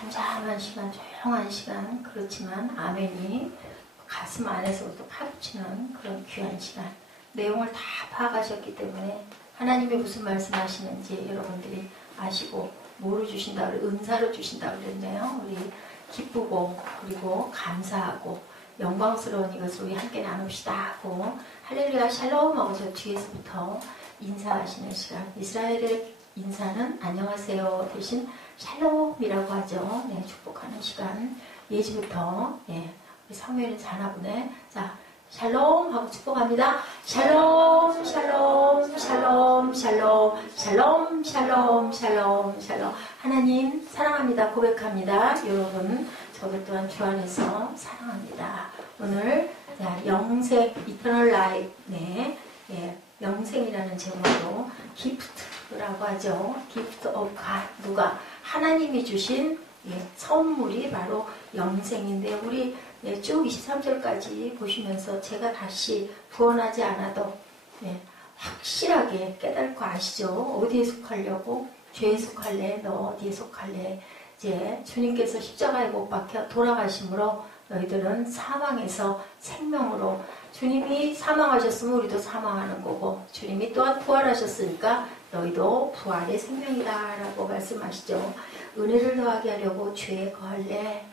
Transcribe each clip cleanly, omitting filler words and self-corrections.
잠잠한 시간, 조용한 시간, 그렇지만 아멘이 가슴 안에서부터 파묻히는 그런 귀한 시간, 내용을 다 파악하셨기 때문에 하나님이 무슨 말씀하시는지 여러분들이 아시고 뭐로 주신다, 은사로 주신다 그랬네요. 우리 기쁘고 그리고 감사하고 영광스러운 이것을 우리 함께 나눕시다 하고 할렐루야 샬롬 하고 저 뒤에서부터 인사하시는 시간, 이스라엘의 인사는 안녕하세요 대신 샬롬이라고 하죠. 네, 축복하는 시간. 예지부터 우리 사무엘은 자나보네. 자, 샬롬 하고 축복합니다. 샬롬 샬롬 샬롬 샬롬 샬롬 샬롬 샬롬 샬롬. 하나님 사랑합니다 고백합니다. 여러분 저도 또한 주 안에서 사랑합니다. 오늘 영생 이터널 라이프, 영생이라는 제목으로 기프트라고 하죠. 기프트 오브 갓, 누가 하나님이 주신 선물이 바로 영생인데, 우리 쭉 23절까지 보시면서 제가 다시 구원하지 않아도 확실하게 깨닫고 아시죠? 어디에 속하려고? 죄에 속할래? 너 어디에 속할래? 이제 주님께서 십자가에 못 박혀 돌아가심으로 너희들은 사망에서 생명으로, 주님이 사망하셨으면 우리도 사망하는 거고, 주님이 또한 부활하셨으니까 너희도 부활의 생명이다 라고 말씀하시죠. 은혜를 더하게 하려고 죄에 거할래?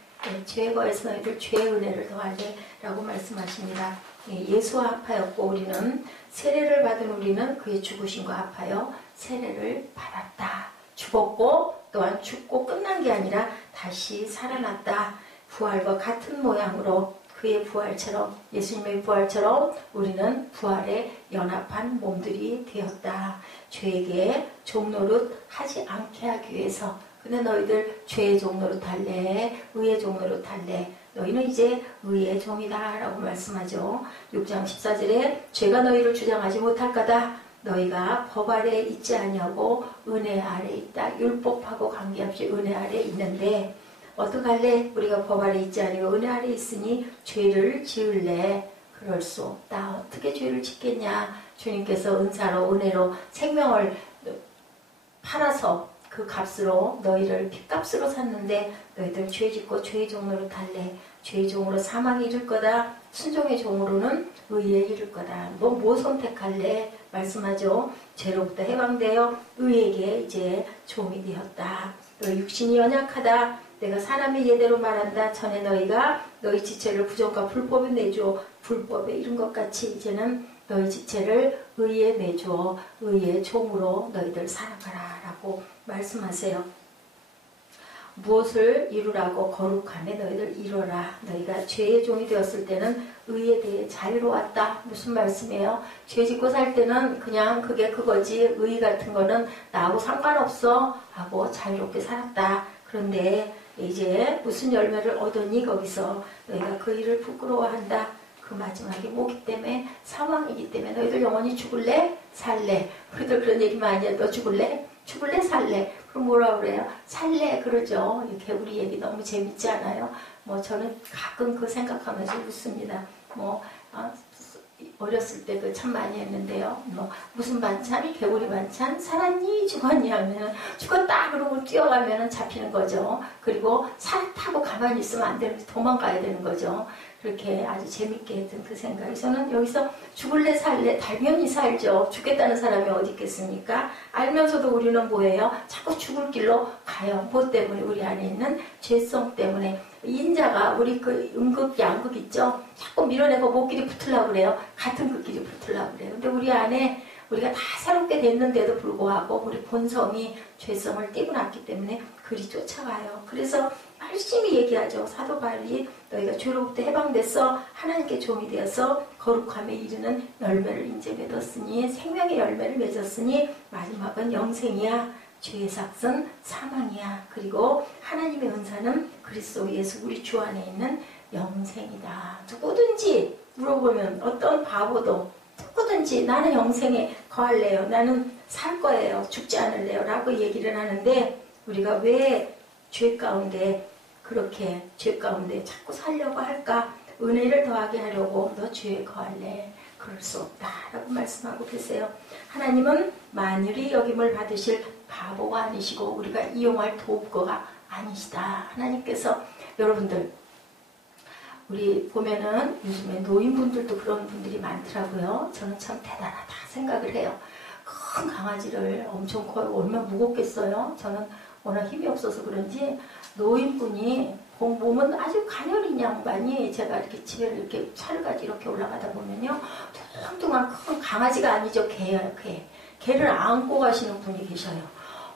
죄에 거해서 너희들 죄의 은혜를 더할래? 라고 말씀하십니다. 예수와 합하였고 우리는 세례를 받은 우리는 그의 죽으심과 합하여 세례를 받았다. 죽었고 또한 죽고 끝난 게 아니라 다시 살아났다. 부활과 같은 모양으로 그의 부활처럼, 예수님의 부활처럼 우리는 부활에 연합한 몸들이 되었다. 죄에게 종노릇 하지 않게 하기 위해서. 근데 너희들 죄의 종노릇 할래? 의의 종노릇 할래? 너희는 이제 의의 종이다 라고 말씀하죠. 6장 14절에 죄가 너희를 주장하지 못할 거다. 너희가 법 아래 있지 아니하고 은혜 아래 있다. 율법하고 관계없이 은혜 아래 있는데 어떡할래? 우리가 법 아래 있지 아니고 은혜 아래 있으니 죄를 지을래? 그럴 수 없다. 어떻게 죄를 짓겠냐? 주님께서 은사로 은혜로 생명을 팔아서 그 값으로 너희를 핏값으로 샀는데 너희들 죄 짓고 죄의 종으로 탈래? 죄의 종으로 사망에 이를 거다. 순종의 종으로는 의에 이를 거다. 너 뭐 선택할래? 말씀하죠. 죄로부터 해방되어 의에게 이제 종이 되었다. 너 육신이 연약하다. 내가 사람의 예대로 말한다. 전에 너희가 너희 지체를 부정과 불법에 내줘. 불법에 이른 것 같이 이제는 너희 지체를 의에 내줘. 의의 종으로 너희들 살아가라 라고 말씀하세요. 무엇을 이루라고? 거룩함에 너희들 이루라. 너희가 죄의 종이 되었을 때는 의에 대해 자유로웠다. 무슨 말씀이에요? 죄 짓고 살 때는 그냥 그게 그거지, 의 같은 거는 나하고 상관없어 하고 자유롭게 살았다. 그런데 이제 무슨 열매를 얻었니? 거기서 너희가 그 일을 부끄러워한다. 그 마지막에 뭐기 때문에? 사망이기 때문에. 너희들 영원히 죽을래? 살래? 우리들 그런 얘기 많이 해. 너 죽을래? 죽을래? 살래? 그럼 뭐라 그래요? 살래? 그러죠. 이 개구리 얘기 너무 재밌지 않아요? 저는 가끔 그 생각하면서 웃습니다. 어렸을 때 그 참 많이 했는데요. 무슨 반찬이? 개구리 반찬? 살았니? 죽었니? 하면은 죽었다! 그러고 뛰어가면은 잡히는 거죠. 그리고 살았다고 가만히 있으면 안 되는, 도망가야 되는 거죠. 그렇게 아주 재밌게 했던 그 생각이. 저는 여기서 죽을래 살래? 당연히 살죠. 죽겠다는 사람이 어디 있겠습니까? 알면서도 우리는 뭐예요? 자꾸 죽을 길로 가요. 뭐 때문에? 우리 안에 있는 죄성 때문에. 인자가 우리 그 음극, 양극 있죠? 자꾸 밀어내고 목끼리 붙으려고 그래요. 같은 극끼리 붙으려고 그래요. 근데 우리 안에 우리가 다 새롭게 됐는데도 불구하고 우리 본성이 죄성을 띠고 났기 때문에 그리 쫓아가요. 그래서 열심히 얘기하죠. 사도 바울이 너희가 죄로부터 해방됐어. 하나님께 종이 되어서 거룩함에 이르는 열매를 이제 맺었으니, 생명의 열매를 맺었으니 마지막은 영생이야. 죄의 삭은 사망이야. 그리고 하나님의 은사는 그리스도 예수 우리 주 안에 있는 영생이다. 누구든지 물어보면 어떤 바보도 누구든지 나는 영생에 거할래요. 나는 살 거예요. 죽지 않을래요. 라고 얘기를 하는데 우리가 왜 죄 가운데 그렇게 죄 가운데 자꾸 살려고 할까? 은혜를 더하게 하려고 너 죄에 거할래? 그럴 수 없다 라고 말씀하고 계세요. 하나님은 만유리 여김을 받으실 바보가 아니시고 우리가 이용할 도구가 아니시다. 하나님께서 여러분들 우리 보면은 요즘에 노인분들도 그런 분들이 많더라고요. 저는 참 대단하다 생각을 해요. 큰 강아지를 엄청 커요. 얼마나 무겁겠어요. 저는 워낙 힘이 없어서 그런지 노인분이 몸은 아주 가녀린 양반이 제가 이렇게 집에 이렇게 차를 가지고 이렇게 올라가다 보면요. 뚱뚱한 큰 강아지가 아니죠. 개예요. 개. 개를 안고 가시는 분이 계셔요.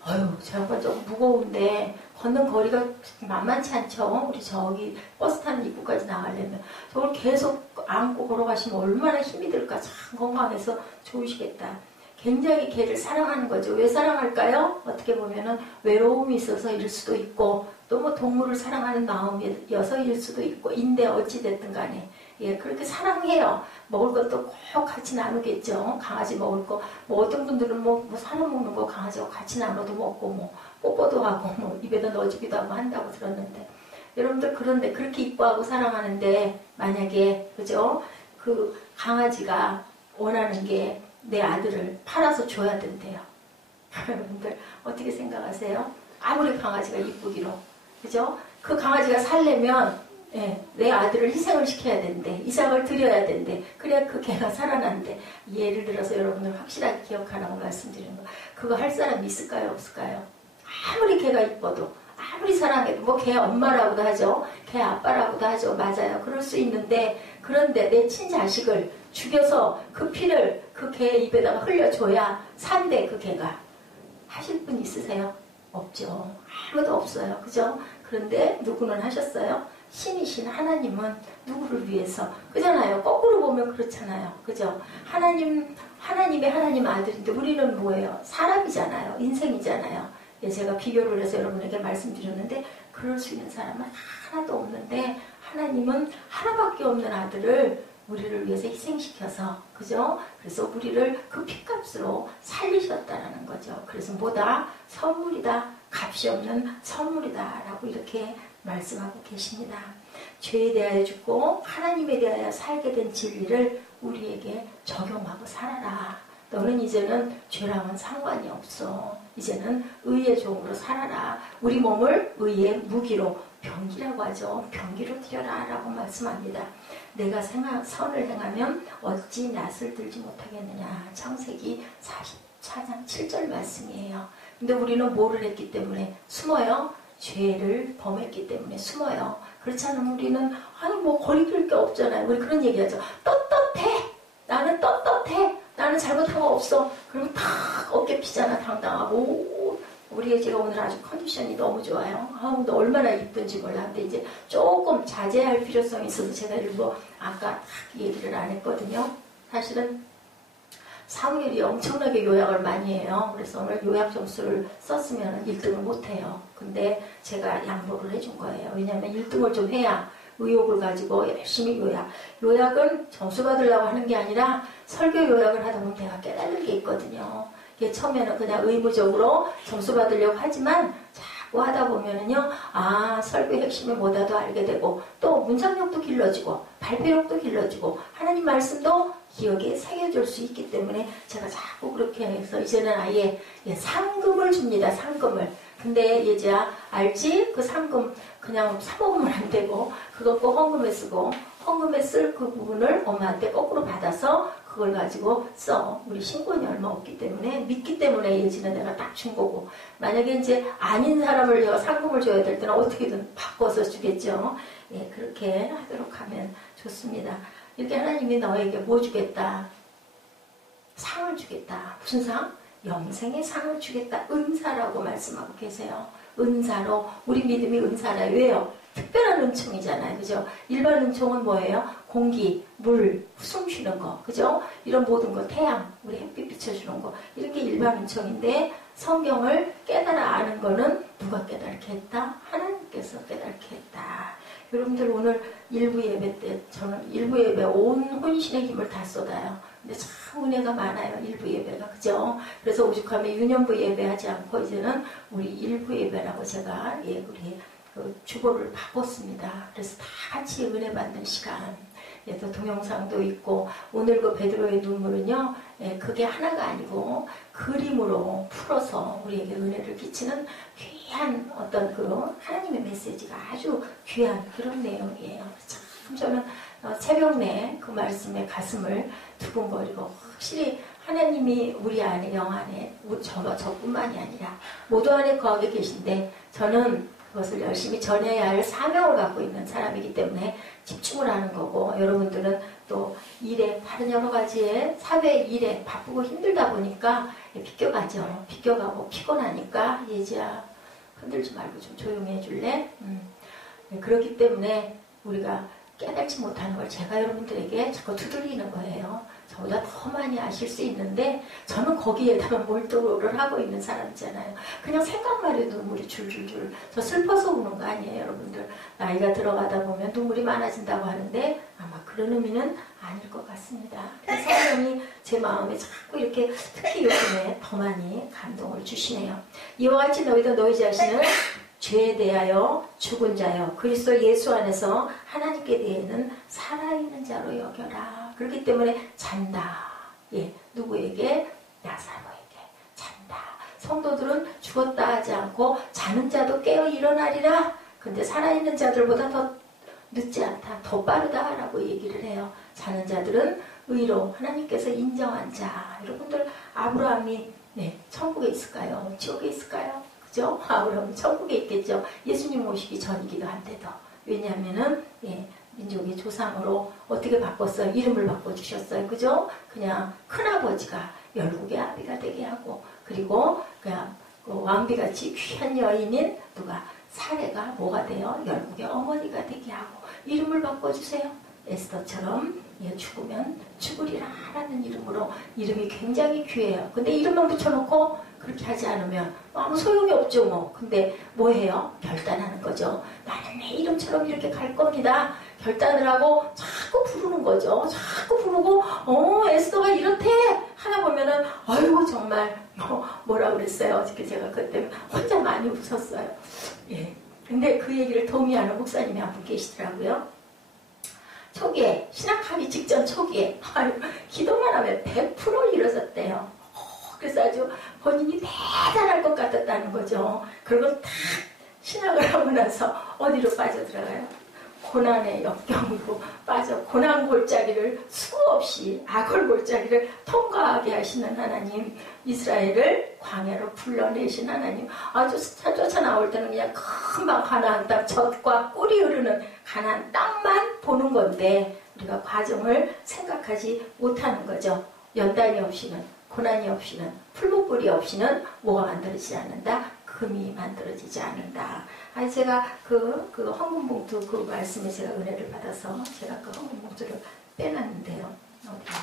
아유, 저 양반 좀 무거운데 걷는 거리가 만만치 않죠. 우리 저기 버스 타는 입구까지 나가려면 저걸 계속 안고 걸어가시면 얼마나 힘이 들까. 참 건강해서 좋으시겠다. 굉장히 개를 사랑하는 거죠. 왜 사랑할까요? 어떻게 보면은 외로움이 있어서 일 수도 있고 또 뭐 동물을 사랑하는 마음이어서일 수도 있고 인데 어찌됐든 간에 예, 그렇게 사랑해요. 먹을 것도 꼭 같이 나누겠죠. 강아지 먹을 거. 뭐 어떤 분들은 뭐 사료 먹는 거 강아지하고 같이 나눠도 먹고 뭐 뽀뽀도 하고 뭐 입에다 넣어주기도 하고 한다고 들었는데 여러분들 그런데 그렇게 이뻐하고 사랑하는데 만약에 그죠? 그 강아지가 원하는 게 내 아들을 팔아서 줘야 된대요. 여러분들 어떻게 생각하세요? 아무리 강아지가 이쁘기로 그죠? 그 강아지가 살려면 예, 내 아들을 희생을 시켜야 된대. 이삭을 드려야 된대. 그래야 그 개가 살아난대. 예를 들어서 여러분들 확실하게 기억하라고 말씀드리는 거. 그거 할 사람이 있을까요? 없을까요? 아무리 개가 이뻐도 아무리 사랑해도 뭐 개 엄마라고도 하죠. 개 아빠라고도 하죠. 맞아요. 그럴 수 있는데 그런데 내 친자식을 죽여서 그 피를 그 개 입에다가 흘려줘야 산대 그 개가. 하실 분 있으세요? 없죠. 아무도 없어요. 그죠? 그런데 누구는 하셨어요? 신이신 하나님은 누구를 위해서? 그잖아요. 거꾸로 보면 그렇잖아요. 그죠? 하나님의 하나님 아들인데 우리는 뭐예요? 사람이잖아요. 인생이잖아요. 예, 제가 비교를 해서 여러분에게 말씀드렸는데 그럴 수 있는 사람은 하나도 없는데 하나님은 하나밖에 없는 아들을 우리를 위해서 희생시켜서 그죠? 그래서 우리를 그 핏값으로 살리셨다라는 거죠. 그래서 뭐다? 선물이다. 값이 없는 선물이다 라고 이렇게 말씀하고 계십니다. 죄에 대하여 죽고 하나님에 대하여 살게 된 진리를 우리에게 적용하고 살아라. 너는 이제는 죄랑은 상관이 없어. 이제는 의의 종으로 살아라. 우리 몸을 의의 무기로 병기라고 하죠. 병기로 드려라 라고 말씀합니다. 내가 선을 행하면 어찌 낯을 들지 못하겠느냐. 창세기 44장 7절 말씀이에요. 근데 우리는 뭐를 했기 때문에 숨어요? 죄를 범했기 때문에 숨어요. 그렇지 않으면 우리는 아니 뭐 거리낄 게 없잖아요. 우리 그런 얘기하죠. 떳떳해. 나는 떳떳해. 나는 잘못한 거 없어. 그러면 탁 어깨 피잖아. 당당하고. 우리 애지가 오늘 아주 컨디션이 너무 좋아요. 아우, 너 얼마나 이쁜지 몰라. 근데 이제 조금 자제할 필요성이 있어서 제가 일부러 아까 딱 얘기를 안 했거든요. 사실은 사무엘이 엄청나게 요약을 많이 해요. 그래서 오늘 요약 점수를 썼으면 1등을 못해요. 근데 제가 양보를 해준 거예요. 왜냐하면 1등을 좀 해야 의욕을 가지고 열심히 요약은 점수 받으려고 하는 게 아니라 설교 요약을 하다 보면 내가 깨달는 게 있거든요. 이게 처음에는 그냥 의무적으로 점수 받으려고 하지만 자꾸 하다 보면은요, 아, 설교의 핵심을 뭐다도 알게 되고, 또 문장력도 길러지고, 발표력도 길러지고, 하나님 말씀도 기억에 새겨줄 수 있기 때문에 제가 자꾸 그렇게 해서 이제는 아예 상금을 줍니다. 상금을. 근데 예지야 알지? 그 상금 그냥 사먹으면 안 되고 그거 꼭 헌금에 쓰고 헌금에 쓸 그 부분을 엄마한테 거꾸로 받아서 그걸 가지고 써. 우리 신권이 얼마 없기 때문에 믿기 때문에 예지는 내가 딱 준 거고 만약에 이제 아닌 사람을 내가 상금을 줘야 될 때는 어떻게든 바꿔서 주겠죠. 예, 그렇게 하도록 하면 좋습니다. 이렇게 하나님이 너에게 뭐 주겠다? 상을 주겠다. 무슨 상? 영생의 상을 주겠다. 은사라고 말씀하고 계세요. 은사로 우리 믿음이 은사라. 왜요? 특별한 은총이잖아요. 그죠? 일반 은총은 뭐예요? 공기, 물, 숨 쉬는 거. 그죠? 이런 모든 거, 태양, 우리 햇빛 비춰주는 거. 이렇게 일반 은총인데 성경을 깨달아 아는 거는 누가 깨닫게 했다? 하나님께서 깨닫게 했다. 여러분들 오늘 일부 예배 때 저는 일부 예배 온 혼신의 힘을 다 쏟아요. 근데 참 은혜가 많아요. 일부 예배가. 그죠? 그래서 오죽하면 유년부 예배하지 않고 이제는 우리 일부 예배라고 제가 우리 그 주보를 바꿨습니다. 그래서 다 같이 은혜 받는 시간. 또 동영상도 있고 오늘 그 베드로의 눈물은요. 그게 하나가 아니고 그 그림으로 풀어서 우리에게 은혜를 끼치는 귀한 어떤 그 하나님의 메시지가 아주 귀한 그런 내용이에요. 참 저는 새벽 내 그 말씀에 가슴을 두근거리고 확실히 하나님이 우리 안에 영 안에 저뿐만이 아니라 모두 안에 거하게 계신데 저는 그것을 열심히 전해야 할 사명을 갖고 있는 사람이기 때문에 집중을 하는 거고 여러분들은 또 일에 다른 여러 가지의 사회 일에 바쁘고 힘들다 보니까 비껴가죠. 비껴가고 피곤하니까 예지야 흔들지 말고 좀 조용히 해줄래? 그렇기 때문에 우리가 깨닫지 못하는 걸 제가 여러분들에게 자꾸 두들기는 거예요. 저보다 더 많이 아실 수 있는데 저는 거기에다가 몰두를 하고 있는 사람이잖아요. 그냥 생각만 해도 눈물이 줄줄줄. 저 슬퍼서 우는 거 아니에요, 여러분들. 나이가 들어가다 보면 눈물이 많아진다고 하는데 아마 그런 의미는 아닐 것 같습니다. 성령이 제 마음에 자꾸 이렇게 특히 요즘에 더 많이 감동을 주시네요. 이와 같이 너희도 너희 자신을 죄에 대하여 죽은 자요 그리스도 예수 안에서 하나님께 대해는 살아있는 자로 여겨라. 그렇기 때문에 잔다. 예, 누구에게? 나사로에게 잔다. 성도들은 죽었다 하지 않고 자는 자도 깨어 일어나리라. 근데 살아있는 자들보다 더 늦지 않다. 더 빠르다라고 얘기를 해요. 자는 자들은 의로 하나님께서 인정한 자. 여러분들 아브라함이 천국에 있을까요? 지옥에 있을까요? 그죠? 아브라함은 천국에 있겠죠. 예수님 오시기 전이기도 한데도. 왜냐하면은 민족의 조상으로 어떻게 바꿨어요? 이름을 바꿔주셨어요. 그죠? 그냥 큰아버지가 열국의 아비가 되게 하고 그리고 그냥 그 왕비같이 귀한 여인인 누가 사례가 뭐가 돼요? 열국의 어머니가 되게 하고 이름을 바꿔주세요. 에스더처럼 죽으면 죽으리라 라는 이름으로 이름이 굉장히 귀해요. 근데 이름만 붙여놓고 그렇게 하지 않으면 아무 소용이 없죠 뭐. 근데 뭐 해요? 결단하는 거죠. 나는 내 이름처럼 이렇게 갈 겁니다. 결단을 하고 자꾸 부르는 거죠. 자꾸 부르고 에스더가 이렇대 하다 보면은 아이고 정말 뭐라 그랬어요. 어저께 제가 그때 혼자 많이 웃었어요. 예. 근데 그 얘기를 동의하는 목사님이 한 분 계시더라고요. 초기에 신학하기 직전 초기에 기도만 하면 100% 이루어졌대요. 그래서 아주 본인이 대단할 것 같았다는 거죠. 그리고 딱 신학을 하고 나서 어디로 빠져들어가요? 고난의 역경으로 빠져 고난 골짜기를 수고 없이 악을 골짜기를 통과하게 하시는 하나님, 이스라엘을 광야로 불러내신 하나님. 아주 쫓아 나올 때는 그냥 금방 가나안 땅 젖과 꿀이 흐르는 가나안 땅만 보는 건데 우리가 과정을 생각하지 못하는 거죠. 연단이 없이는 고난이 없이는 풀무불이 없이는 뭐가 만들어지지 않는다? 금이 만들어지지 않는다. 아니 제가 그 헌금봉투 그 말씀에 제가 은혜를 받아서 제가 그 헌금봉투를 빼놨는데요. 어디야?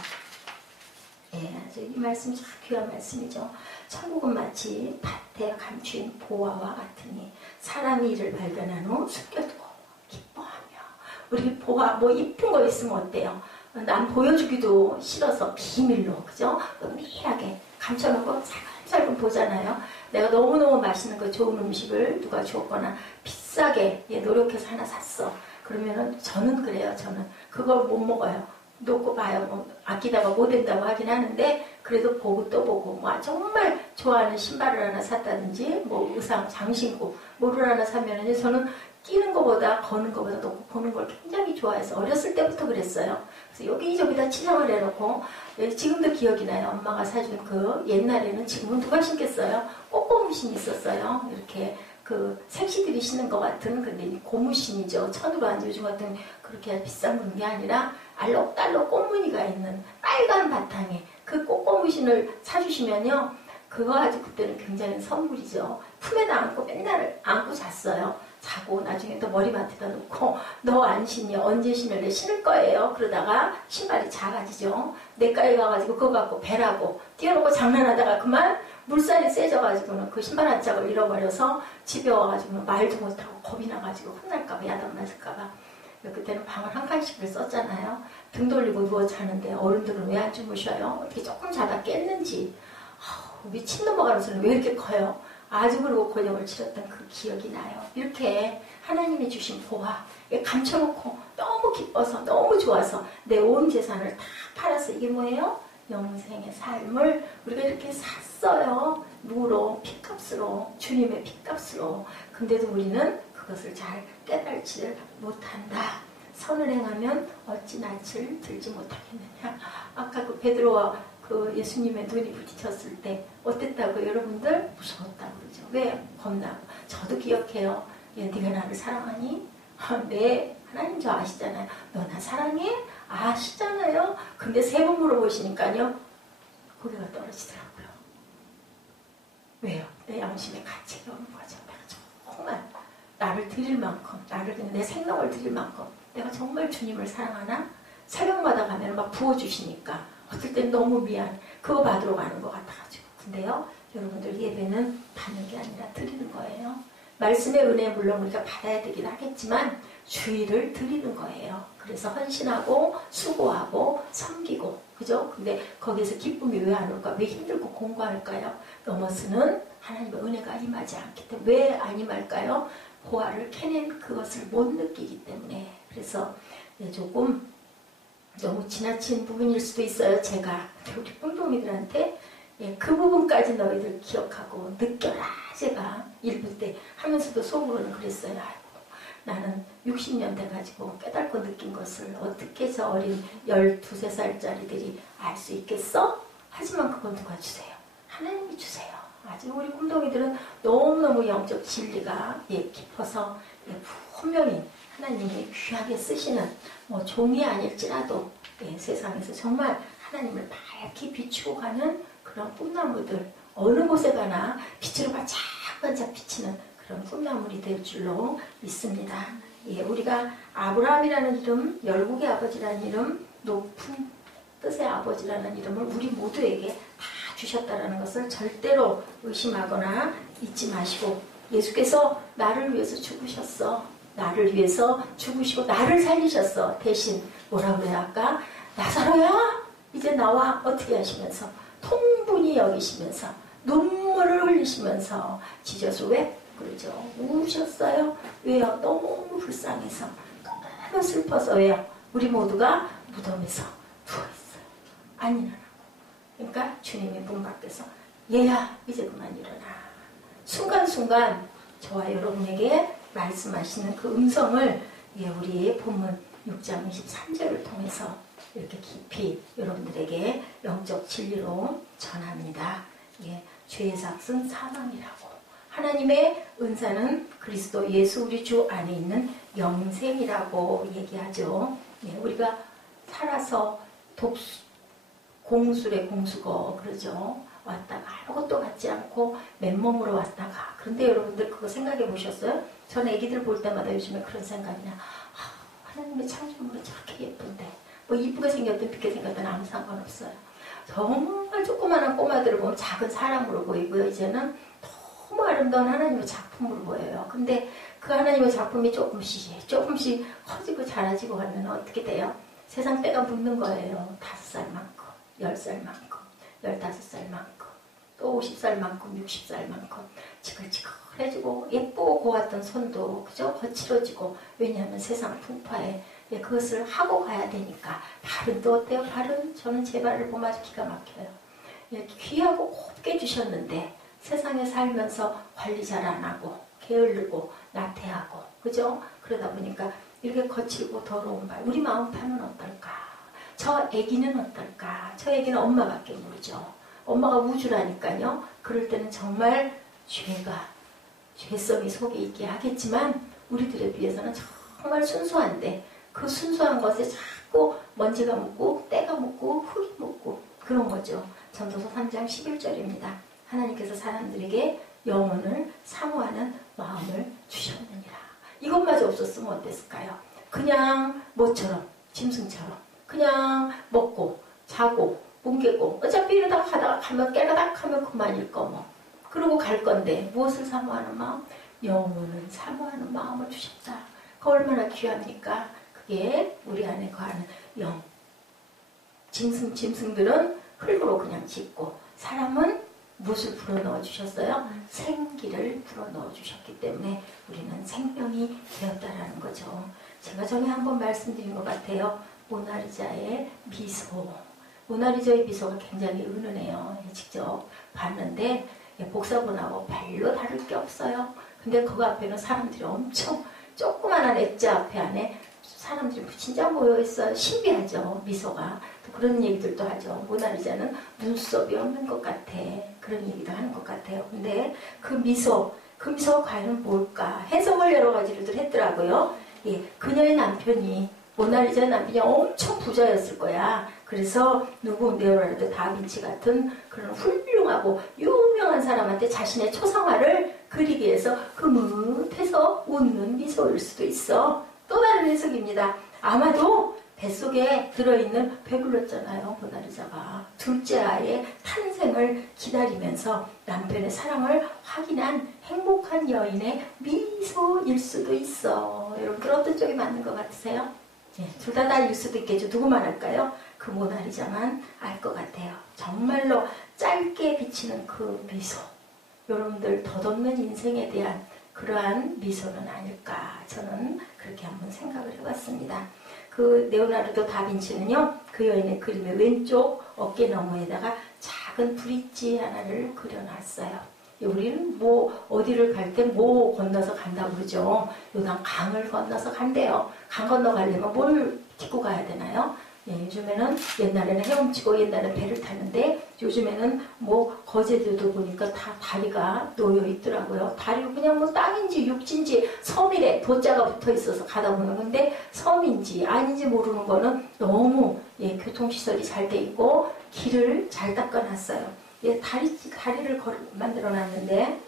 예, 아주 이 말씀이 참 귀한 말씀이죠. 천국은 마치 밭에 감춘 보화와 같으니 사람이 이를 발견한 후 숨겨두고 기뻐하며. 우리 보화 뭐 이쁜 거 있으면 어때요? 남 보여주기도 싫어서 비밀로 그죠? 은밀하게 감춰놓고 살금 보잖아요. 내가 너무너무 맛있는 거 좋은 음식을 누가 주었거나 비싸게 노력해서 하나 샀어. 그러면은 저는 그래요. 저는 그걸 못 먹어요. 놓고 봐요. 뭐 아끼다가 못 된다고 하긴 하는데 그래도 보고 또 보고 뭐 정말 좋아하는 신발을 하나 샀다든지 뭐 의상 장신구 뭐를 하나 사면은 저는 끼는 것보다 거는 것보다 놓고 보는 걸 굉장히 좋아해서 어렸을 때부터 그랬어요. 그래서 여기저기다 치장을 해놓고 지금도 기억이 나요. 엄마가 사준 그 옛날에는 지금은 누가 신겠어요? 꼬꼬무신이 있었어요. 이렇게 그 색시들이 신는 것 같은 근데 고무신이죠. 천으로 한 요즘 같은 그렇게 비싼 그런 게 아니라 알록달록 꽃무늬가 있는 빨간 바탕에 그 꼬꼬무신을 사주시면요. 그거 아주 그때는 굉장히 선물이죠. 품에다 안고 맨날 안고 잤어요. 자고 나중에 또 머리맡에다 놓고 너 안 신냐? 언제 신을래? 신을 거예요. 그러다가 신발이 작아지죠. 내과에 가가지고 그거 갖고 배라고 띄워놓고 장난하다가 그만 물살이 세져가지고는 그 신발 한 짝을 잃어버려서 집에 와가지고는 말도 못하고 겁이 나가지고 혼날까봐 야단 맞을까봐 그때는 방을 한 칸씩을 썼잖아요. 등 돌리고 누워 자는데 어른들은 왜 안 주무셔요? 어떻게 조금 자다 깼는지 미친 넘어가는 소리는 왜 이렇게 커요? 아주 그리고 고령을 치렀던 그 기억이 나요. 이렇게 하나님이 주신 보화 감춰놓고 너무 기뻐서 너무 좋아서 내 온 재산을 다 팔아서 이게 뭐예요? 영생의 삶을 우리가 이렇게 샀어. 샀어요. 누구로? 핏값으로, 주님의 핏값으로. 근데도 우리는 그것을 잘 깨달지를 못한다. 선을 행하면 어찌 낯을 들지 못하겠느냐. 아까 그 베드로와 그 예수님의 눈이 부딪혔을 때 어땠다고? 여러분들 무서웠다고 그러죠. 왜? 겁나고. 저도 기억해요. 네가 나를 사랑하니? 네, 하나님 저 아시잖아요. 너 나 사랑해? 아시잖아요. 근데 3번 물어보시니까요, 고개가 떨어지더라고요. 왜요? 내 양심에 가치가 없는 거죠. 내가 정말 나를 드릴 만큼, 내 생명을 드릴 만큼 내가 정말 주님을 사랑하나? 새벽마다 가면 막 부어주시니까 어떨 땐 너무 미안, 그거 받으러 가는 것 같아가지고. 근데요, 여러분들 예배는 받는 게 아니라 드리는 거예요. 말씀의 은혜 물론 우리가 받아야 되긴 하겠지만 주의를 드리는 거예요. 그래서 헌신하고 수고하고 섬기고, 그죠? 근데 거기서 기쁨이 왜 안 올까? 왜 힘들고 공고할까요? 넘어서는 하나님의 은혜가 임하지 않기 때문에. 왜 안 임할까요? 보화를 캐낸 그것을 못 느끼기 때문에. 그래서 조금 너무 지나친 부분일 수도 있어요. 제가 우리 뽕동이들한테 그 부분까지 너희들 기억하고 느껴라, 제가 일부 때 하면서도 속으로는 그랬어요. 아이고, 나는 60년 돼가지고 깨닫고 느낀 것을 어떻게 저 어린 12, 13살짜리들이 알 수 있겠어? 하지만 그건 누가 주세요? 하나님이 주세요. 아직 우리 꿈동이들은 너무너무 영적 진리가 깊어서 분명히 하나님이 귀하게 쓰시는 종이 아닐지라도 세상에서 정말 하나님을 밝게 비추고 가는 그런 꿈나무들, 어느 곳에 가나 빛으로 반짝반짝 비치는 그런 꿈나물이 될 줄로 믿습니다. 우리가 아브라함이라는 이름, 열국의 아버지라는 이름, 높은 뜻의 아버지라는 이름을 우리 모두에게 다 주셨다라는 것을 절대로 의심하거나 잊지 마시고, 예수께서 나를 위해서 죽으셨어. 나를 위해서 죽으시고 나를 살리셨어. 대신 뭐라 그래요? 아까 나사로야 이제 나와, 어떻게 하시면서 통분히 여기시면서 눈물을 흘리시면서 지저스 왜? 그러죠. 우셨어요. 왜요? 너무 불쌍해서, 너무 슬퍼서. 왜요? 우리 모두가 무덤에서 누워있어요. 안 일어나고. 그러니까 주님이 문 밖에서 얘야 이제 그만 일어나. 순간순간 저와 여러분에게 말씀하시는 그 음성을 우리 본문 6장 23절을 통해서 이렇게 깊이 여러분들에게 영적 진리로 전합니다. 죄의 삭은 사망이라고, 하나님의 은사는 그리스도 예수 우리 주 안에 있는 영생이라고 얘기하죠. 우리가 살아서 공술의 공수거 그러죠. 왔다가 아무것도 갖지 않고 맨몸으로 왔다가. 그런데 여러분들 그거 생각해 보셨어요? 전 애기들 볼 때마다 요즘에 그런 생각이나, 하나님의 창조물은 저렇게 예쁜데 뭐 이쁘게 생겼든 삐게 생겼든 아무 상관없어요. 정말 조그마한 꼬마들을 보면 작은 사람으로 보이고요. 이제는 너무 아름다운 하나님의 작품으로 보여요. 근데 그 하나님의 작품이 조금씩 커지고 자라지고 하면 어떻게 돼요? 세상 때가 묻는 거예요. 5살만큼, 10살만큼, 15살만큼, 또 50살만큼, 60살만큼 지글지글해지고, 예쁘고 고왔던 손도 그죠? 거칠어지고. 왜냐하면 세상 풍파에 그것을 하고 가야 되니까. 발은 또 어때요? 발은 저는 제 발을 보면 아주 기가 막혀요. 귀하고 곱게 주셨는데 세상에 살면서 관리 잘 안 하고 게을르고 나태하고, 그죠? 그러다 보니까 이렇게 거칠고 더러운 발. 우리 마음판은 어떨까? 저 애기는 어떨까? 저 애기는 엄마밖에 모르죠. 엄마가 우주라니까요. 그럴 때는 정말 죄성이 속에 있게 하겠지만 우리들에 비해서는 정말 순수한데, 그 순수한 것에 자꾸 먼지가 묻고 때가 묻고 흙이 묻고 그런 거죠. 전도서 3장 11절입니다. 하나님께서 사람들에게 영혼을 사모하는 마음을 주셨느니라. 이것마저 없었으면 어땠을까요? 그냥 뭐처럼, 짐승처럼 그냥 먹고 자고 뭉개고, 어차피 이러다가 가다가 가면 깨가닥 하면 그만일 거 뭐. 그러고 갈 건데 무엇을 사모하는 마음? 영혼을 사모하는 마음을 주셨다. 그 얼마나 귀합니까? 그게 우리 안에 거하는 영. 짐승들은 흙으로 그냥 짓고, 사람은 무엇을 불어넣어 주셨어요? 생기를 불어넣어 주셨기 때문에 우리는 생명이 되었다라는 거죠. 제가 전에 한번 말씀드린 것 같아요. 모나리자의 미소. 모나리자의 미소가 굉장히 은은해요. 직접 봤는데 복사본하고 별로 다를 게 없어요. 근데 그거 앞에는 사람들이 엄청 조그만한 액자 앞에 안에 사람들이 진짜 모여있어요. 신비하죠. 미소가. 또 그런 얘기들도 하죠. 모나리자는 눈썹이 없는 것 같아. 그런 얘기도 하는 것 같아요. 근데 그 미소가 과연 뭘까? 해석을 여러 가지로들 했더라고요. 예, 그녀의 남편이 모나리자 남편이 엄청 부자였을 거야. 그래서 레오나르도 다빈치 같은 그런 훌륭하고 유명한 사람한테 자신의 초상화를 그리기 위해서 흐뭇해서 웃는 미소일 수도 있어. 또 다른 해석입니다. 아마도 뱃속에 들어있는 배불렀잖아요. 모나리자가 둘째 아이의 탄생을 기다리면서 남편의 사랑을 확인한 행복한 여인의 미소일 수도 있어. 여러분들 어떤 쪽이 맞는 것 같으세요? 네, 둘 다 일 수도 있겠죠. 누구만 할까요? 그 모나리자만 알 것 같아요. 정말로 짧게 비치는 그 미소. 여러분들 덧없는 인생에 대한 그러한 미소는 아닐까. 저는 그렇게 한번 생각을 해봤습니다. 그 레오나르도 다빈치는요. 그 여인의 그림의 왼쪽 어깨 너머에다가 작은 브릿지 하나를 그려놨어요. 우리는 어디를 갈 때 건너서 간다고 그러죠. 요단 강을 건너서 간대요. 강 건너 가려면 뭘 딛고 가야 되나요? 예, 요즘에는 옛날에는 헤엄치고 옛날에는 배를 탔는데 요즘에는 거제도도 보니까 다 다리가 놓여 있더라고요. 다리가 그냥 땅인지 육지인지 섬이래 도자가 붙어 있어서 가다 보는 건데 섬인지 아닌지 모르는 거는 너무 교통시설이 잘 돼 있고 길을 잘 닦아놨어요. 예, 다리를 만들어 놨는데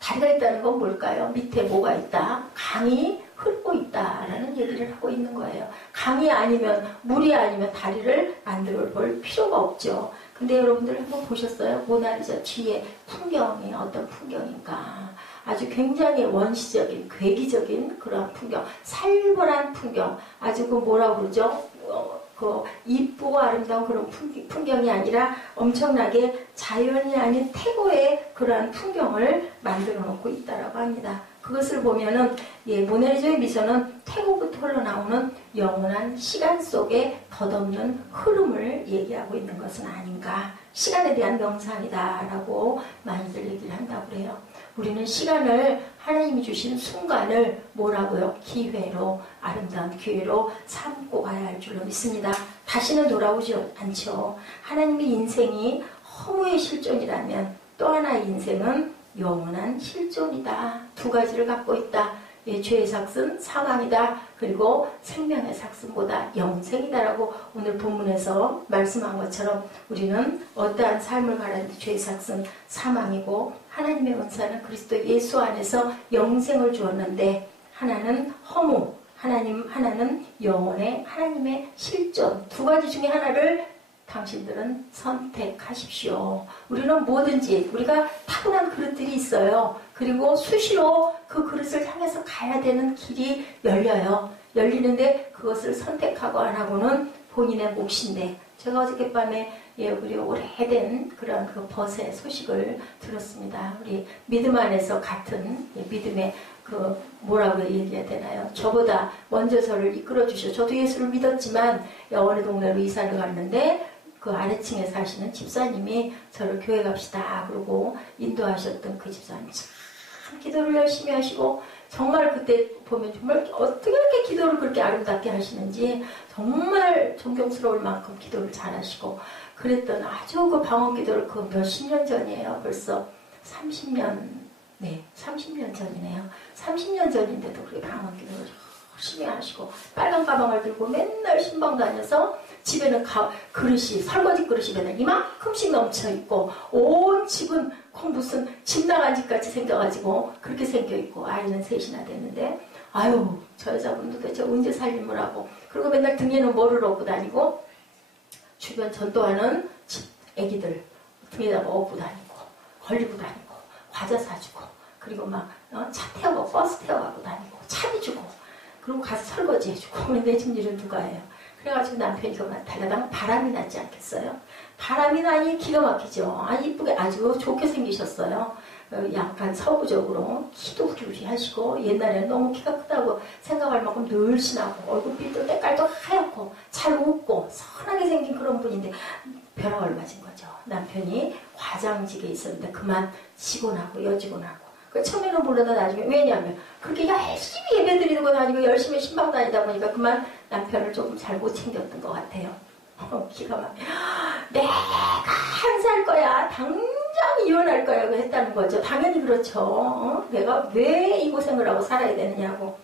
다리가 있다는 건 뭘까요? 밑에 뭐가 있다? 강이 흐르고 있다라는 얘기를 하고 있는 거예요. 강이 아니면 물이 아니면 다리를 만들어 볼 필요가 없죠. 근데 여러분들 한번 보셨어요? 모나리자 뒤에 풍경이 어떤 풍경인가? 아주 굉장히 원시적인 괴기적인 그런 풍경, 살벌한 풍경, 아주 뭐라고 그러죠? 이쁘고 아름다운 그런 풍경이 아니라 엄청나게 자연이 아닌 태고의 그러한 풍경을 만들어 놓고 있다라고 합니다. 그것을 보면은 모나리자의 미소는 태고부터 흘러나오는 영원한 시간 속에 덧없는 흐름을 얘기하고 있는 것은 아닌가. 시간에 대한 명상이다라고 많이들 얘기를 한다고 그래요. 우리는 시간을 하나님이 주신 순간을 뭐라고요? 기회로, 아름다운 기회로 삼고 가야 할 줄로 믿습니다. 다시는 돌아오지 않죠. 하나님의 인생이 허무의 실존이라면 또 하나의 인생은 영원한 실존이다. 두 가지를 갖고 있다. 죄의 삭은 사망이다. 그리고 생명의 삭은보다 영생이다라고 오늘 본문에서 말씀한 것처럼 우리는 어떠한 삶을 바라는데 죄의 삭은 사망이고 하나님의 은사는 그리스도 예수 안에서 영생을 주었는데 하나는 허무, 하나는 영혼의 하나님의 실존. 두 가지 중에 하나를 당신들은 선택하십시오. 우리는 뭐든지 우리가 타고난 그릇들이 있어요. 그리고 수시로 그 그릇을 향해서 가야 되는 길이 열려요. 열리는데 그것을 선택하고 안 하고는 본인의 몫인데 제가 어저께밤에 우리 오래된 그런 그 벗의 소식을 들었습니다. 우리 믿음 안에서 같은 믿음의 뭐라고 얘기해야 되나요? 저보다 먼저 저를 이끌어 주셔. 저도 예수를 믿었지만 어느 동네로 이사를 갔는데 그 아래층에 사시는 집사님이 저를 교회 갑시다 그러고 인도하셨던 그 집사님 참 기도를 열심히 하시고 정말 그때 보면 정말 어떻게 이렇게 기도를 그렇게 아름답게 하시는지 정말 존경스러울 만큼 기도를 잘하시고 그랬던 아주 그 방언 기도를 그 몇십 년 전이에요. 벌써 30년 30년 전이네요. 30년 전인데도 그렇게 방언 기도를 열심히 하시고 빨간 가방을 들고 맨날 신방 다녀서 집에는 그릇이 설거지 그릇이 맨날 이만큼씩 넘쳐있고 온 집은 무슨 집 나간 집 같이 생겨가지고 그렇게 생겨있고 아이는 셋이나 됐는데 아유 저 여자분 도대체 언제 살림을 하고 그리고 맨날 등에는 뭐를 업고 다니고 주변 전도하는 집 애기들 등에다가 업고 다니고 걸리고 다니고 과자 사주고 그리고 막 차 태워가고 버스 태워가고 다니고 차비 주고 그리고 가서 설거지 해주고 내 집 일은 누가 해요? 그래가지고 남편이 그만 달려다가 바람이 났지 않겠어요? 바람이 나니 기가 막히죠. 이쁘게 아주 좋게 생기셨어요. 약간 서구적으로 키도 후리후리 하시고 옛날에는 너무 키가 크다고 생각할 만큼 늘씬하고 얼굴빛도 때깔도 하얗고 잘 웃고 선하게 생긴 그런 분인데 벼락을 맞은 거죠. 남편이 과장직에 있었는데 그만 직원하고 여직원하고 처음에는 몰라도 나중에 왜냐하면 그렇게 열심히 예배드리는 거 다니고 열심히 신방 다니다 보니까 그만 남편을 조금 잘 못 챙겼던 것 같아요. 기가 막 내가 안 살 거야 당장 이혼할 거야 했다는 거죠. 당연히 그렇죠. 내가 왜 이 고생을 하고 살아야 되느냐고.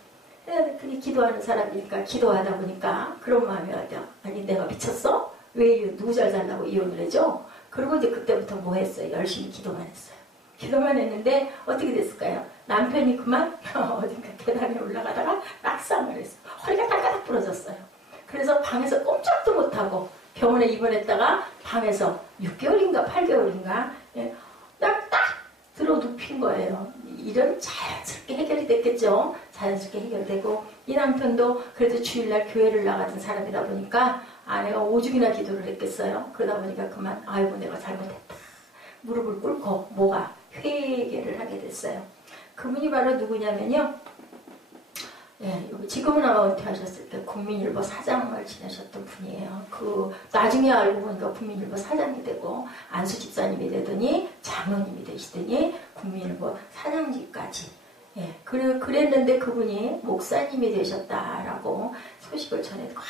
그게 기도하는 사람이니까 기도하다 보니까 그런 마음이 와요. 아니 내가 미쳤어? 왜 누구 잘 살라고 이혼을 해줘? 그리고 이제 그때부터 뭐 했어요? 열심히 기도만 했어요. 기도만 했는데 어떻게 됐을까요? 남편이 그만 어딘가 계단에 올라가다가 낙상을 했어요. 허리가 딸가닥 부러졌어요. 그래서 방에서 꼼짝도 못하고 병원에 입원했다가 방에서 6개월인가 8개월인가 딱 들어 눕힌 거예요. 일은 자연스럽게 해결이 됐겠죠. 자연스럽게 해결되고 이 남편도 그래도 주일날 교회를 나가던 사람이다 보니까 아내가 오죽이나 기도를 했겠어요. 그러다 보니까 그만 아이고 내가 잘못했다. 무릎을 꿇고 뭐가 회개를 하게 됐어요. 그분이 바로 누구냐면요. 지금은 아마 은퇴하셨을 때 국민일보 사장을 지내셨던 분이에요. 나중에 알고 보니까 국민일보 사장이 되고 안수 집사님이 되더니 장로님이 되시더니 국민일보 사장직까지. 그랬는데 그분이 목사님이 되셨다라고 소식을 전해듣고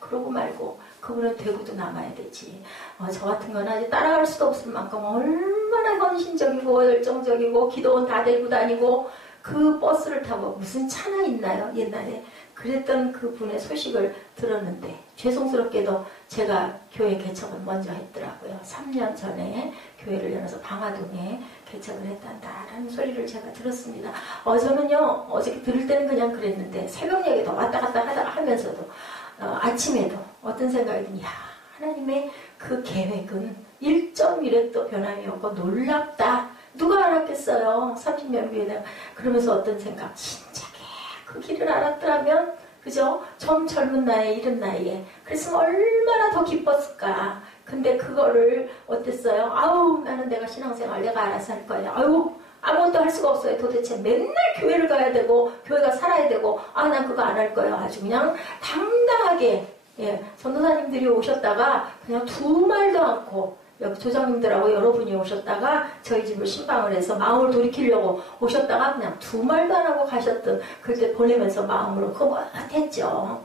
그러고 말고 그분은 대구도 남아야 되지. 저 같은 건 아직 따라갈 수도 없을 만큼 얼마나 헌신적이고 열정적이고 기도원 다 데리고 다니고 그 버스를 타고 무슨 차나 있나요? 옛날에 그랬던 그분의 소식을 들었는데 죄송스럽게도 제가 교회 개척을 먼저 했더라고요. 3년 전에 교회를 열어서 방화동에 개척을 했단다라는 소리를 제가 들었습니다. 저는요 어저께 들을 때는 그냥 그랬는데 새벽녘에도 왔다 갔다 하면서도 아침에도 어떤 생각이 드니 하나님의 그 계획은 1.1획도 변함이 없고 놀랍다. 누가 알았겠어요. 30년 후에 내가 그러면서 어떤 생각 진작에 그 길을 알았더라면 그죠? 젊은 나이에 이른 나이에 그랬으면 얼마나 더 기뻤을까. 근데 그거를 어땠어요? 나는 내가 신앙생활 내가 알아서 할 거야. 아무것도 할 수가 없어요. 도대체 맨날 교회를 가야 되고 교회가 살아야 되고 난 그거 안 할 거예요. 아주 그냥 당당하게 전도사님들이 오셨다가 그냥 두 말도 않고 조장님들하고 여러분이 오셨다가 저희 집을 신방을 해서 마음을 돌이키려고 오셨다가 그냥 두 말도 안 하고 가셨던 그때 보내면서 마음으로 그거 했죠.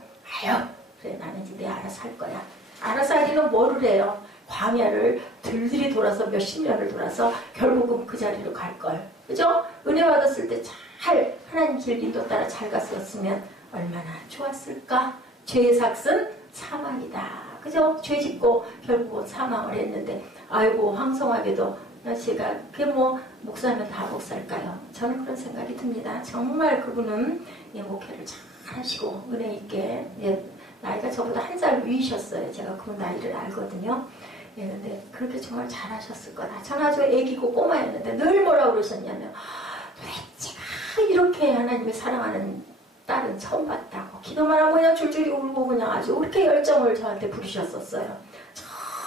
그래 나는 이제 내가 알아서 할 거야. 알아서 하기는 뭐를 해요. 광야를 들들이 돌아서 몇십 년을 돌아서 결국은 그 자리로 갈걸. 그죠? 은혜 받았을 때 잘 하나님 길 인도 따라 잘 갔었으면 얼마나 좋았을까. 죄의 삭은 사망이다. 그죠? 죄 짓고 결국은 사망을 했는데 황성하게도 제가 그게 목사면 다 목사일까요? 저는 그런 생각이 듭니다. 정말 그분은 목회를 잘 하시고 은혜 있게 나이가 저보다 한 살 위이셨어요. 제가 그 나이를 알거든요. 근데 그렇게 정말 잘하셨을 거다. 저는 아주 애기고 꼬마였는데 늘 뭐라고 그러셨냐면 도대체가 이렇게 하나님을 사랑하는 딸은 처음 봤다고. 기도만 하고 그냥 줄줄이 울고 그냥 아주 그렇게 열정을 저한테 부르셨었어요.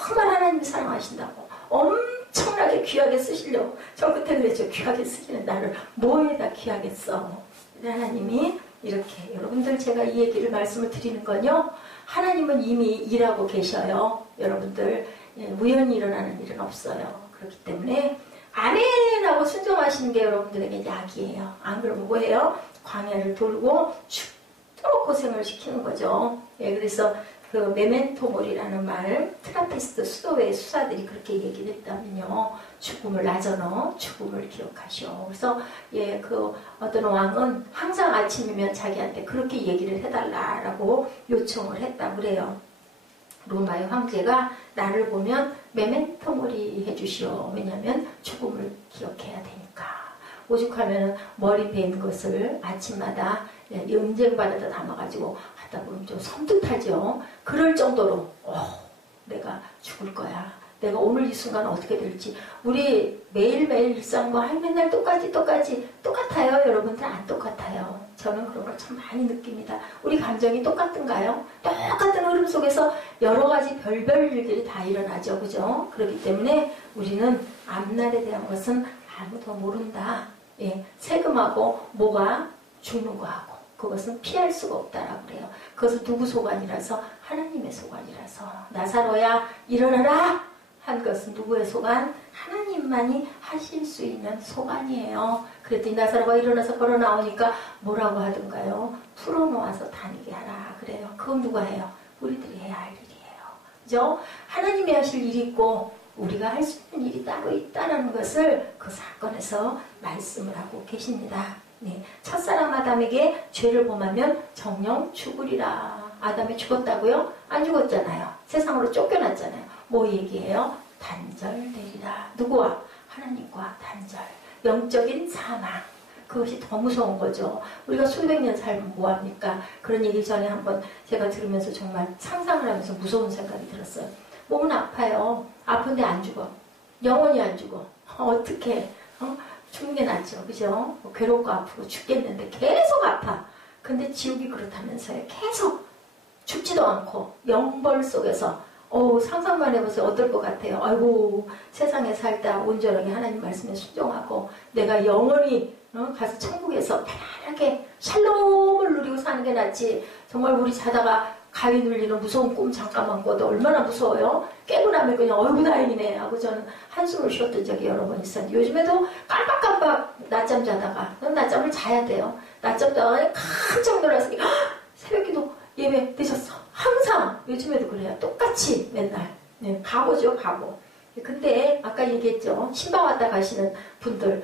정말 하나님이 사랑하신다고. 엄청나게 귀하게 쓰시려고. 저 그때 그랬죠. 귀하게 쓰시는 나를 뭐에다 귀하게 써. 하나님이 이렇게 여러분들 제가 이 얘기를 말씀을 드리는 건요. 하나님은 이미 일하고 계셔요. 여러분들 우연히 일어나는 일은 없어요. 그렇기 때문에 아멘하고 순종하시는 게 여러분들에게 약이에요. 안 그러면 뭐예요? 광야를 돌고 죽도록 고생을 시키는 거죠. 그래서 그 메멘토몰이라는 말, 트라피스트 수도회 수사들이 그렇게 얘기를 했다면요. 죽음을 나저너 죽음을 기억하시오. 그래서 그 어떤 왕은 항상 아침이면 자기한테 그렇게 얘기를 해달라라고 요청을 했다고 그래요. 로마의 황제가 나를 보면 메멘토몰이 해주시오. 왜냐하면 죽음을 기억해야 되니까. 오죽하면 머리 벤 것을 아침마다 은쟁반에다 담아가지고 하다 보면 좀 섬뜩하죠. 그럴 정도로 내가 죽을 거야. 내가 오늘 이 순간 어떻게 될지. 우리 매일매일 일상 맨날 똑같아요. 여러분들 안 똑같아요. 저는 그런 걸 참 많이 느낍니다. 우리 감정이 똑같은가요? 똑같은 흐름 속에서 여러 가지 별별 일들이 다 일어나죠. 그죠? 그렇기 때문에 우리는 앞날에 대한 것은 아무도 모른다. 예, 세금하고 뭐가 죽는 거하고 그것은 피할 수가 없다라고 그래요. 그것은 누구 소관이라서? 하나님의 소관이라서. 나사로야 일어나라 한 것은 누구의 소관? 하나님만이 하실 수 있는 소관이에요. 그랬더니 나사로가 일어나서 걸어 나오니까 뭐라고 하던가요? 풀어놓아서 다니게 하라 그래요. 그건 누가 해요? 우리들이 해야 할 일이에요. 그죠? 하나님이 하실 일이 있고 우리가 할 수 있는 일이 따로 있다는 것을 그 사건에서 말씀을 하고 계십니다. 네. 첫사람 아담에게 죄를 범하면 정령 죽으리라. 아담이 죽었다고요? 안 죽었잖아요. 세상으로 쫓겨났잖아요. 뭐 얘기해요? 단절되리라. 누구와? 하나님과 단절. 영적인 사망. 그것이 더 무서운 거죠. 우리가 수백 년 살면 뭐합니까? 그런 얘기 전에 한번 제가 들으면서 정말 상상을 하면서 무서운 생각이 들었어요. 몸은 아파요. 아픈데 안 죽어. 영원히 안 죽어. 어떻게? 죽는 게 낫죠. 그죠? 괴롭고 아프고 죽겠는데 계속 아파. 근데 지옥이 그렇다면서요. 계속 죽지도 않고 영벌 속에서 상상만 해보세요. 어떨 것 같아요. 아이고 세상에 살다 온전하게 하나님 말씀에 순종하고 내가 영원히 가서 천국에서 편안하게 샬롬을 누리고 사는 게 낫지. 정말 우리 자다가 가위 눌리는 무서운 꿈 잠깐만 꿔도 얼마나 무서워요. 깨고 나면 그냥 어이구 다행이네 하고 저는 한숨을 쉬었던 적이 여러 번 있었는데 요즘에도 깜빡깜빡 낮잠 자다가 낮잠을 자야 돼요. 낮잠 자다가 깜짝 놀라서 새벽기도 예배 되셨어. 항상 요즘에도 그래요. 똑같이 맨날. 네, 바보죠 바보. 근데 아까 얘기했죠. 신방 왔다 가시는 분들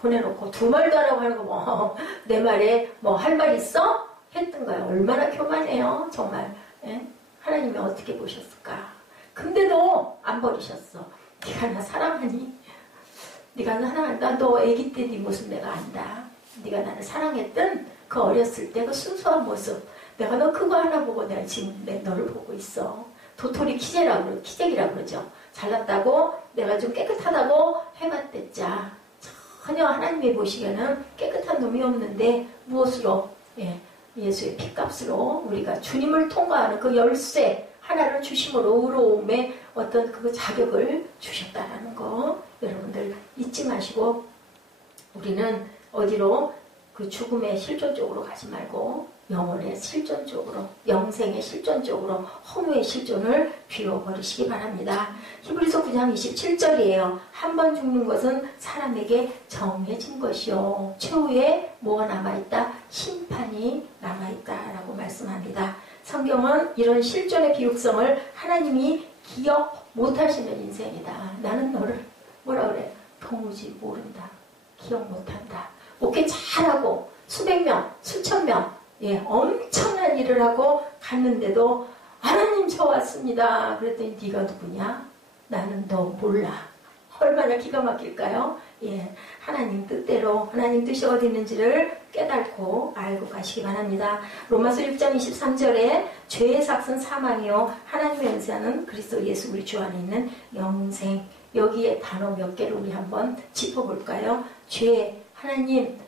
보내놓고 두 말도 안 하고 하는 거 뭐 내 말에 뭐 할 말 있어? 했던가요? 얼마나 교만해요 정말. 예? 하나님이 어떻게 보셨을까? 근데도 안 버리셨어. 네가 나 사랑하니? 네가 나 사랑한다. 너 아기 때 네 모습 내가 안다. 네가 나를 사랑했던 그 어렸을 때 그 순수한 모습 내가 너 그거 하나 보고 내가 지금 너를 보고 있어. 도토리 키재기라고 그러죠. 잘났다고 내가 좀 깨끗하다고 해봤댔자 전혀 하나님이 보시기에는 깨끗한 놈이 없는데 무엇으로? 예, 예수의 피값으로 우리가 주님을 통과하는 그 열쇠 하나를 주심으로 의로움의 어떤 그 자격을 주셨다라는 거 여러분들 잊지 마시고 우리는 어디로? 그 죽음의 실존 쪽으로 가지 말고 영혼의 실존 쪽으로, 영생의 실존 쪽으로 허무의 실존을 비워버리시기 바랍니다. 히브리서 9장 27절이에요. 한 번 죽는 것은 사람에게 정해진 것이요. 최후에 뭐가 남아있다? 심판이 남아있다라고 말씀합니다. 성경은 이런 실존의 비육성을 하나님이 기억 못하시는 인생이다. 나는 너를 뭐라 그래? 도무지 모른다. 기억 못한다. 목회 잘하고 수백 명, 수천 명 엄청난 일을 하고 갔는데도 하나님 저 왔습니다. 그랬더니 네가 누구냐? 나는 너 몰라. 얼마나 기가 막힐까요? 하나님 뜻대로 하나님 뜻이 어디 있는지를 깨닫고 알고 가시기 바랍니다. 로마서 6장 23절에 죄의 삭은 사망이요 하나님의 은사는 그리스도 예수 우리 주 안에 있는 영생. 여기에 단어 몇 개를 우리 한번 짚어볼까요? 죄, 하나님,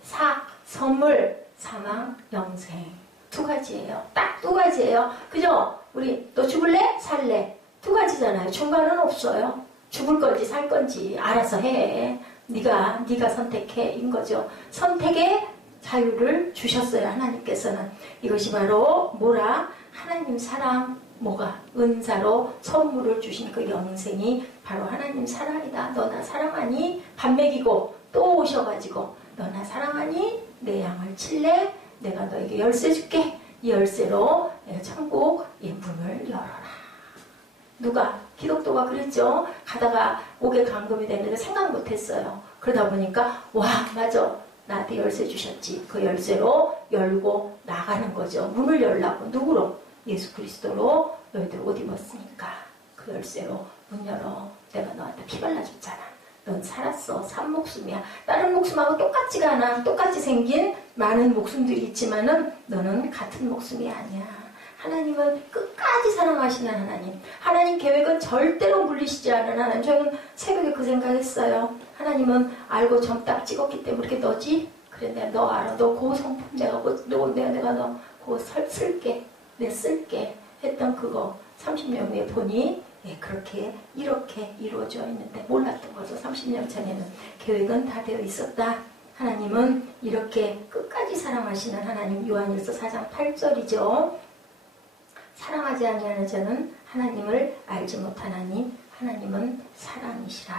선물, 사망, 영생. 두 가지예요. 딱 두 가지예요. 그죠? 우리 너 죽을래? 살래? 두 가지잖아요. 중간은 없어요. 죽을 건지 살 건지 알아서 해. 네가 선택해 인 거죠. 선택의 자유를 주셨어요. 하나님께서는. 이것이 바로 뭐라? 하나님 사랑. 뭐가? 은사로 선물을 주신 그 영생이 바로 하나님 사랑이다. 너 나 사랑하니? 밥 먹이고 또 오셔가지고 너 나 사랑하니? 내 양을 칠래? 내가 너에게 열쇠 줄게. 이 열쇠로 천국 문을 열어라. 누가? 기독교가 그랬죠. 가다가 옥에 감금이 됐는데 생각 못했어요. 그러다 보니까 와 맞아. 나한테 열쇠 주셨지. 그 열쇠로 열고 나가는 거죠. 문을 열라고. 누구로? 예수 그리스도로. 너희들 옷 입었으니까 그 열쇠로 문 열어. 내가 너한테 피 발라줬잖아. 넌 살았어. 산 목숨이야. 다른 목숨하고 똑같지가 않아. 똑같이 생긴 많은 목숨들이 있지만은 너는 같은 목숨이 아니야. 하나님은 끝까지 사랑하시는 하나님. 하나님 계획은 절대로 물리시지 않은 하나님. 저는 새벽에 그 생각했어요. 하나님은 알고 점 딱 찍었기 때문에 이렇게 너지? 그래, 너 알아. 너 그 성품 내가 너 그거 쓸게. 쓸게. 했던 그거 30년 후에 보니 그렇게 이렇게 이루어져 있는데 몰랐던 거죠. 30년 전에는 계획은 다 되어 있었다. 하나님은 이렇게 끝까지 사랑하시는 하나님. 요한일서 4장 8절이죠. 사랑하지 아니하는 자는 하나님을 알지 못하나니 하나님은 사랑이시라.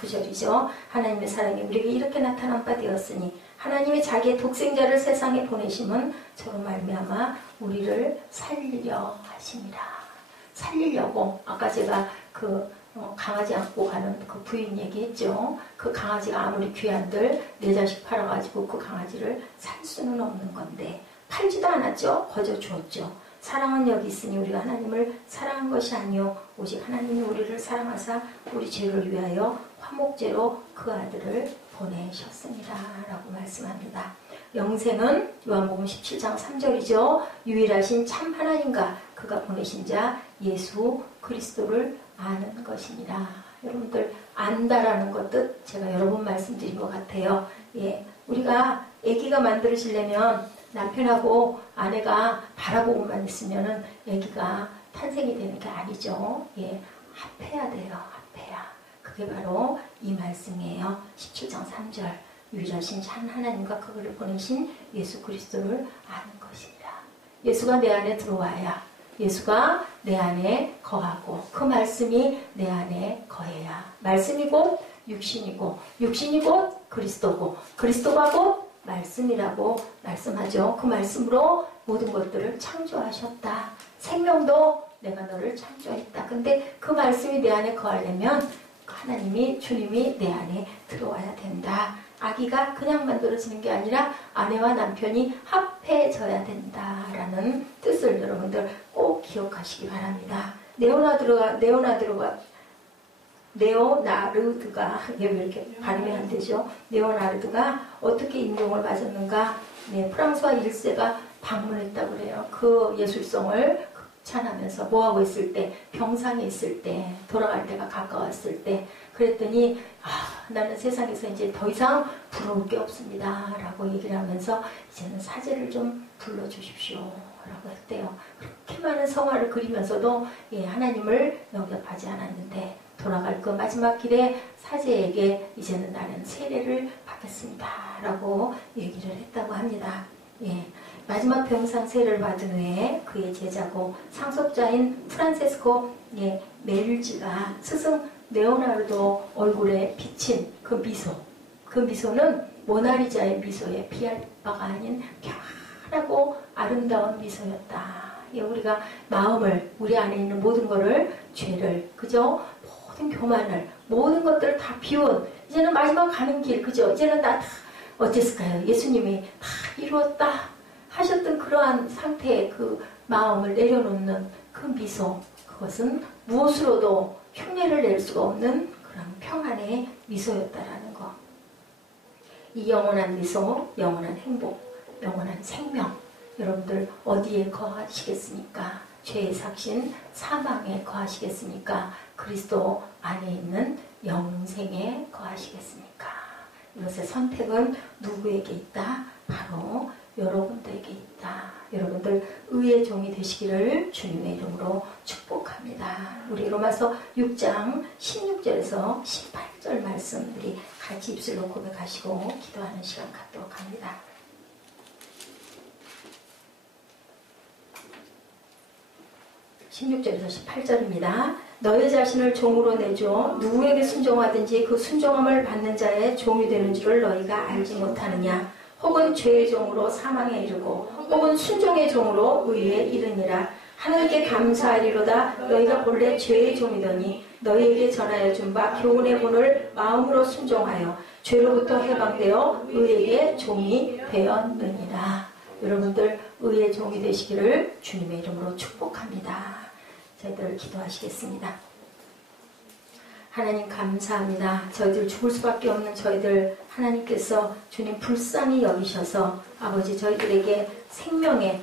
9절이죠. 하나님의 사랑이 우리에게 이렇게 나타난 바 되었으니 하나님이 자기의 독생자를 세상에 보내심은 저로 말미암아 우리를 살리려 하심이라. 살리려고 아까 제가 강아지 안고 가는 그 부인 얘기했죠. 그 강아지가 아무리 귀한들 내 자식 팔아가지고 그 강아지를 살 수는 없는 건데 팔지도 않았죠. 거저 주었죠. 사랑은 여기 있으니 우리가 하나님을 사랑한 것이 아니요 오직 하나님이 우리를 사랑하사 우리 죄를 위하여 화목제로 그 아들을 보내셨습니다. 라고 말씀합니다. 영생은 요한복음 17장 3절이죠. 유일하신 참 하나님과 그가 보내신 자 예수 그리스도를 아는 것이니라. 여러분들 안다라는 것 뜻 제가 여러 번 말씀드린 것 같아요. 우리가 아기가 만들어지려면 남편하고 아내가 바라보고만 있으면은 아기가 탄생이 되는 게 아니죠. 합해야 돼요. 합해야. 그게 바로 이 말씀이에요. 17장 3절. 유일하신 참 하나님과 그를 보내신 예수 그리스도를 아는 것이니라. 예수가 내 안에 들어와야 예수가 내 안에 거하고 그 말씀이 내 안에 거해야 말씀이 곧 육신이고 육신이 곧 그리스도고 그리스도가 곧 말씀이라고 말씀하죠. 그 말씀으로 모든 것들을 창조하셨다. 생명도 내가 너를 창조했다. 근데 그 말씀이 내 안에 거하려면 하나님이 주님이 내 안에 들어와야 된다. 아기가 그냥 만들어지는 게 아니라 아내와 남편이 합해져야 된다라는 뜻을 여러분들 꼭 기억하시기 바랍니다. 네오나르드가 왜 이렇게 발음이 안 되죠? 네오나르드가 어떻게 인종을 맞았는가? 프랑스와 1세가 방문했다고 그래요. 그 예술성을 극찬하면서 뭐하고 있을 때, 병상에 있을 때, 돌아갈 때가 가까웠을 때, 그랬더니 나는 세상에서 이제 더 이상 부러울 게 없습니다. 라고 얘기를 하면서 이제는 사제를 좀 불러주십시오. 라고 했대요. 그렇게 많은 성화를 그리면서도 하나님을 영접하지 않았는데 돌아갈 그 마지막 길에 사제에게 이제는 나는 세례를 받겠습니다. 라고 얘기를 했다고 합니다. 마지막 병상 세례를 받은 후에 그의 제자고 상속자인 프란체스코 메릴지가 스승 레오나르도 얼굴에 비친 그 미소, 그 미소는 모나리자의 미소에 비할 바가 아닌 평안하고 아름다운 미소였다. 우리가 마음을, 우리 안에 있는 모든 것을, 죄를, 그죠? 모든 교만을, 모든 것들을 다 비운, 이제는 마지막 가는 길, 그죠? 이제는 다 어땠을까요? 예수님이 다 이루었다 하셨던 그러한 상태의 그 마음을 내려놓는 그 미소, 그것은 무엇으로도 흉내를 낼 수가 없는 그런 평안의 미소였다라는 것. 이 영원한 미소, 영원한 행복, 영원한 생명, 여러분들 어디에 거하시겠습니까? 죄의 삭신, 사망에 거하시겠습니까? 그리스도 안에 있는 영생에 거하시겠습니까? 이것의 선택은 누구에게 있다? 바로 여러분들에게 있다. 여러분들 의의 종이 되시기를 주님의 이름으로 축복합니다. 우리 로마서 6장 16절에서 18절 말씀 우리 같이 입술로 고백하시고 기도하는 시간 갖도록 합니다. (16절에서 18절입니다) 너희 자신을 종으로 내줘 누구에게 순종하든지 그 순종함을 받는 자의 종이 되는 줄을 너희가 알지 못하느냐. 혹은 죄의 종으로 사망에 이르고 혹은 순종의 종으로 의에 이르니라. 하나님께 감사하리로다. 너희가 본래 죄의 종이더니 너희에게 전하여 준 바 교훈의 본을 마음으로 순종하여 죄로부터 해방되어 의에게 종이 되었느니라. 여러분들 의의 종이 되시기를 주님의 이름으로 축복합니다. 저희들 기도하시겠습니다. 하나님 감사합니다. 저희들 죽을 수밖에 없는 저희들 하나님께서 주님 불쌍히 여기셔서 아버지 저희들에게 생명의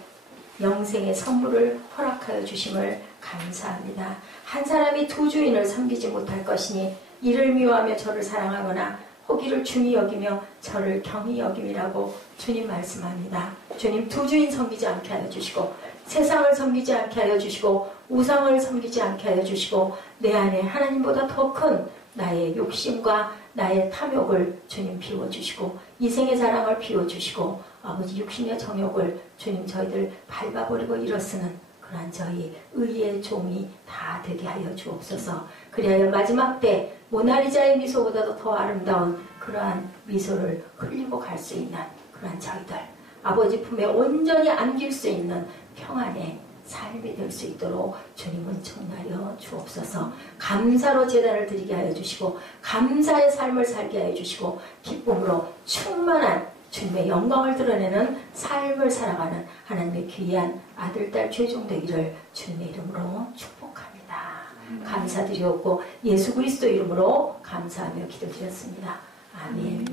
영생의 선물을 허락하여 주심을 감사합니다. 한 사람이 두 주인을 섬기지 못할 것이니 이를 미워하며 저를 사랑하거나 포기를 중히 여기며 저를 경히 여김이라고 주님 말씀합니다. 주님 두 주인 섬기지 않게 하여 주시고 세상을 섬기지 않게 하여 주시고 우상을 섬기지 않게 하여 주시고 내 안에 하나님보다 더 큰 나의 욕심과 나의 탐욕을 주님 비워주시고 이생의 자랑을 비워주시고 아버지 육신의 정욕을 주님 저희들 밟아버리고 일어서는 그러한 저희 의의 종이 다 되게 하여 주옵소서. 그리하여 마지막 때 모나리자의 미소보다도 더 아름다운 그러한 미소를 흘리고 갈 수 있는 그러한 저희들 아버지 품에 온전히 안길 수 있는 평안의 삶이 될 수 있도록 주님은 청하여 주옵소서. 감사로 제단을 드리게 하여 주시고 감사의 삶을 살게 하여 주시고 기쁨으로 충만한 주님의 영광을 드러내는 삶을 살아가는 하나님의 귀한 아들, 딸, 죄종 되기를 주님의 이름으로 축복합니다. 감사드리옵고 예수 그리스도 이름으로 감사하며 기도드렸습니다. 아멘.